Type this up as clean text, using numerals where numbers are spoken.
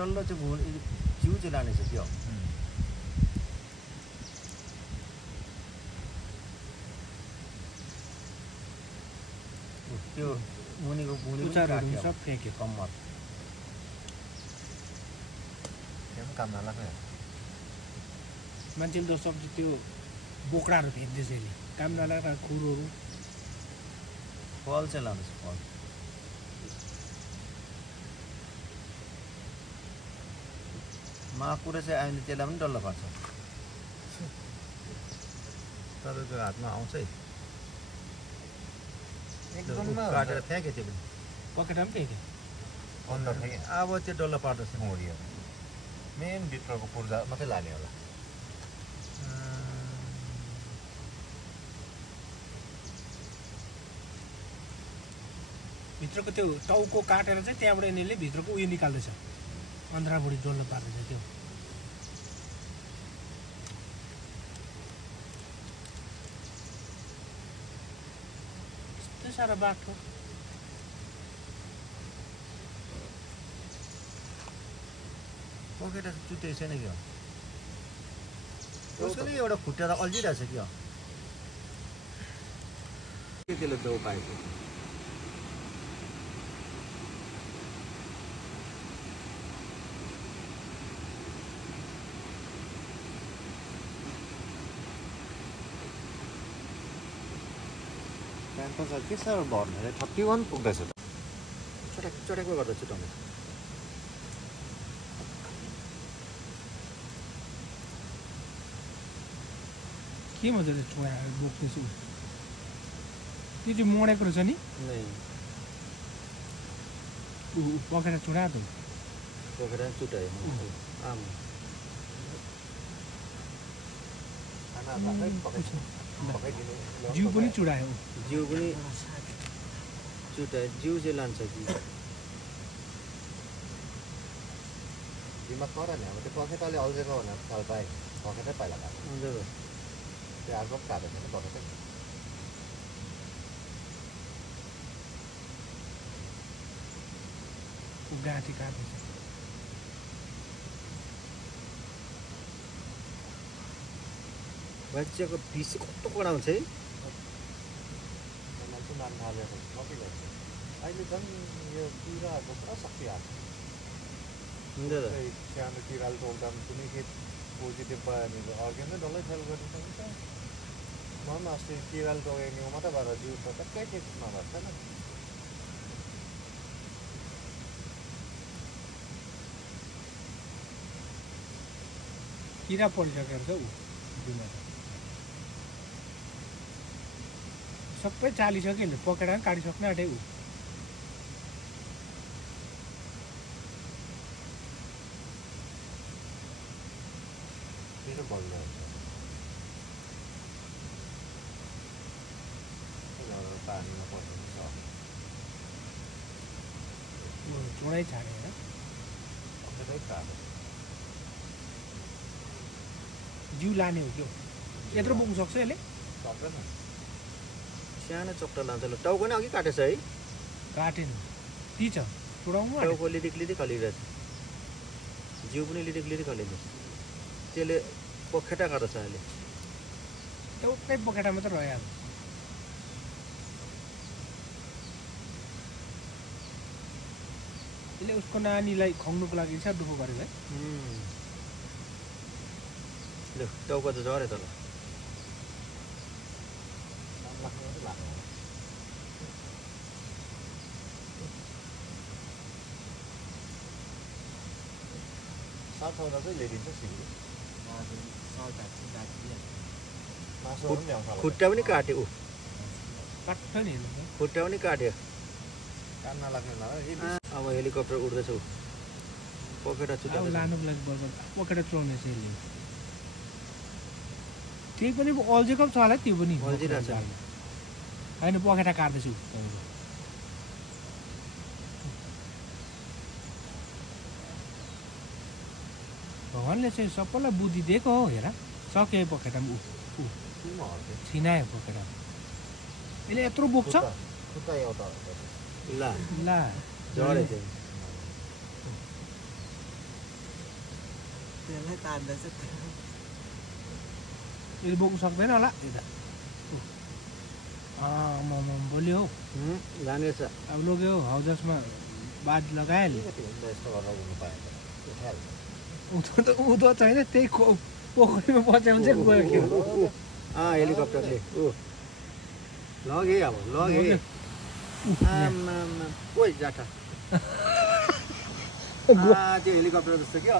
डल्लो चाहिँ जिउ चाहिँ लाने छ क्या त्यो मुनिको सब फ्याँक्यो कम्मर त्यो पनि काम नलाग्ने मान्छेले त सब्जी त्यो बोक्राहरू फ्याँक्दैछ यसले काम नलाग्दा खुरहरू फल चाहिँ लाँदैछ फल माकुरा चाहिँ अहिले त्यसलाई पनि डल्लो पर्छ तपाईँको हातमा आउँछ है काटेर फ्याँक्यो त्यो पनि पकेटा पनि फ्याँक्यो अन्डा फ्याँक्यो अब त्यो डल्लो पार्दैछ मोरियो मेन भित्रको पूर्जा मात्रै लाने होला भित्रको त्यो टाउको काटेर चाहिँ त्यहाँबाट यिनीहरूले भित्रको उयो निकाल्दैछ अन्ध्राभुँडी डल्लो पार्दैछ त्यो यस्तो साह्रो बाटो पकेटा चुटेको छैन क्या उसको नि एउटा खुट्टा त अल्झिरहेछ क्या त्यसले दौ पाएको टेम्परेचर के साह्रो भर्ने 31 पुग्दैछ त चटेको गर्दा छुट्याउने के मजाले चुडाएर बोक्दैछु त्यो चाहिँ मोडेको रहेछ नि पकेर चुडा त पकेर चुटायो जिउ पनि चुडायो जिउ पनि चुटायो जिउ चाहिँ लान्छ कि जिउमा कर नि अब त्यो पखेटाले अल्झेको भनेर थाल पाएँ पखेटै पहिला काट्यो त्यो अर्को काटेको छैन पखेटै गाँठी काट्दैछ बच्चाको पिस कस्तो पढाउँछ है मान्छे मार्न थालेको कति गर्छ अहिले झन् यो किराहरूको पुरा शक्ति आएको सानो किराले टोक्दा पनि कुनै के पोजिटिभ भयो भने अर्कै नै डल्लै फेल गर्नु सक्छ म पनि अस्ति किराले टोकेको मात्रै भएर जिउ त टक्कै ठिक नभएको छैन किरा परिसकेको छ ऊ जिउमा सबै चालिसक्यो नि पकेटा पनि काटिसक्ने आँटे ऊ मेरो बल्ल पानीमा पस्छ चुडै छाडेर जिउ लाने हो क्या यत्रो बोक्नु सक्छ यसले सानो चप्टा लान्छ ल टाउको नै अघि काटेछ है काटेन ती छ चुडाउनु टाउको लिदिक खलिरहेछ जिउ पनि लिदिक खलिरहेछ त्यसले पखेटा काट्छ अहिले एउटै पखेटा मात्रै रह्यो अब यसले उसको नानीलाई खुवाउनुको लागि साह्रो दुःख गरेको है ल टाउको त झऱ्यो त ल साथौँदा चाहिँ ल्याइदिन्छ सिङ्गी खुट्टा पनि काट्यो ऊ काट्छ नि खुट्टा पनि काट्यो अब हेलिकप्टर उड्दैछ ऊ पखेटा चुटा लानुको लागि बर्बर पखेटा चुहाउने छ यसले त्यही पनि अल्झेको छ होला त्यो पनि अल्झिरहेछ होइन पखेटा काट्दैछु भगवान्ले चाहिँ सबैलाई बुद्धि दिएको हो हेर सक्यो पखेटा पनि छिनायो पखेटा यसले यत्रो बोक्छ ला ला झरे त्यसलाई तान्दैछ यसले बोक्नु सक्दैन होला यता बोल्यो हौ जानेछ अब लोग्यो हौ जसमा बाज लगाइहाल्यो यस्तो गरेर उड्नु पाएन उँधो छैन त्यही पोखरीमा बस्यो भने चाहिँ गयो के हेलिकप्टरले लगे अब लगे ओइ जाठा त्यो हेलिकप्टर जस्तो क्या